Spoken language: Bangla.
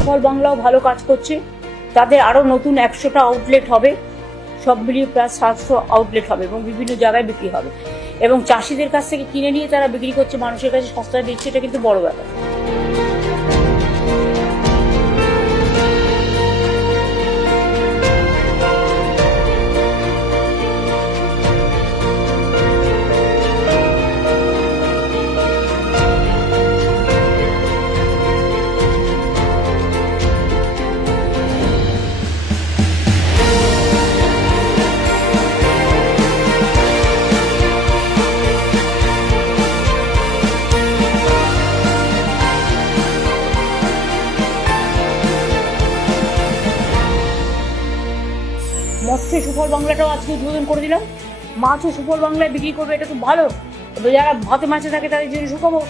সুফল বাংলাও ভালো কাজ করছে, তাদের আরও নতুন 100টা আউটলেট হবে, সব মিলিয়ে প্রায় 700 আউটলেট হবে এবং বিভিন্ন জায়গায় বিক্রি হবে এবং চাষিদের কাছ থেকে কিনে নিয়ে তারা বিক্রি করছে, মানুষের কাছে সস্তায় দিচ্ছে, এটা কিন্তু বড় ব্যাপার। মৎস্য সুফল বাংলাটাও আজকে উদ্বোধন করে দিলাম, মাছও সুফল বাংলায় বিক্রি করবে, এটা তো ভালো, যারা ভাতে মাছে থাকে তাদের জন্য সুখবর।